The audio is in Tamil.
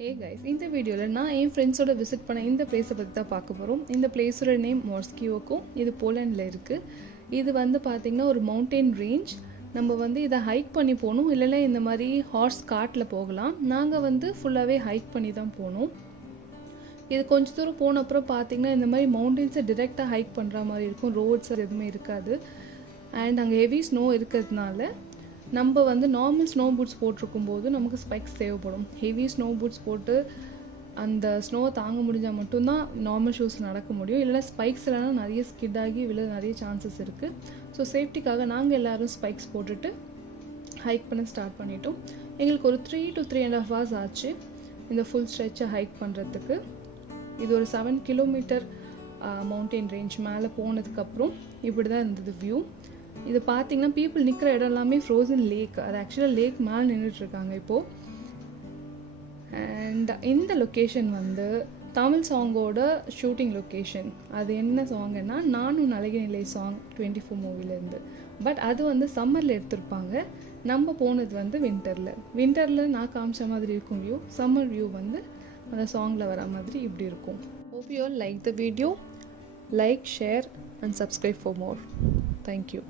Hey guys, இந்த வீடியோவில் நான் என் ஃப்ரெண்ட்ஸோட விசிட் பண்ண இந்த பிளேஸை பற்றி தான் பார்க்க போகிறோம். இந்த பிளேஸோட நேம் மோஸ்கியோக்கும், இது போலண்டில் இருக்குது. இது வந்து பார்த்திங்கன்னா ஒரு மவுண்டெயின் ரேஞ்ச். நம்ம வந்து இதை ஹைக் பண்ணி போகணும், இல்லைன்னா இந்த மாதிரி ஹார்ஸ் காட்டில் போகலாம். நாங்கள் வந்து ஃபுல்லாகவே ஹைக் பண்ணி தான் போனோம். இது கொஞ்சம் தூரம் போன அப்புறம் பார்த்திங்கன்னா இந்த மாதிரி மவுண்டெயின்ஸை டிரெக்டாக ஹைக் பண்ணுற மாதிரி இருக்கும். ரோட்ஸ் எதுவுமே இருக்காது. அண்ட் அங்கே ஹெவி ஸ்னோ இருக்கிறதுனால நம்ம வந்து நார்மல் ஸ்னோ பூட்ஸ் போட்டிருக்கும் போது நமக்கு ஸ்பைக்ஸ் தேவைப்படும். ஹெவி ஸ்னோ பூட்ஸ் போட்டு அந்த ஸ்னோவை தாங்க முடிஞ்சால் மட்டும்தான் நார்மல் ஷூஸ் நடக்க முடியும். இல்லைனா ஸ்பைக்ஸ் இல்லைனா நிறைய ஸ்கிட் ஆகி விழ நிறைய சான்சஸ் இருக்குது. ஸோ சேஃப்டிக்காக நாங்கள் எல்லோரும் ஸ்பைக்ஸ் போட்டுட்டு ஹைக் பண்ண ஸ்டார்ட் பண்ணிட்டோம். எங்களுக்கு ஒரு 3 to 3.5 hours ஆச்சு இந்த ஃபுல் ஸ்ட்ரெச்சை ஹைக் பண்ணுறதுக்கு. இது ஒரு 7 கிலோமீட்டர் மவுண்டெயின் ரேஞ்ச். மேலே போனதுக்கப்புறம் இப்படி தான் இருந்தது வியூ. இது பார்த்திங்கன்னா பீப்புள் நிற்கிற இடம் எல்லாமே ஃப்ரோசன் லேக். அது ஆக்சுவலாக லேக் மேலே நின்றுட்டுருக்காங்க இப்போது. அண்ட் இந்த லொக்கேஷன் வந்து தமிழ் சாங்கோட ஷூட்டிங் லொக்கேஷன். அது என்ன சாங்குன்னா நானும் அழகினிலே சாங் 24 மூவிலேருந்து. பட் அது வந்து சம்மரில் எடுத்திருப்பாங்க. நம்ம போனது வந்து வின்டரில் நான் காமிச்ச மாதிரி இருக்கும் வியூ. சம்மர் வியூ வந்து அந்த சாங்கில் வர மாதிரி இப்படி இருக்கும். Hope you all like the video. Like, share and subscribe for more. Thank you.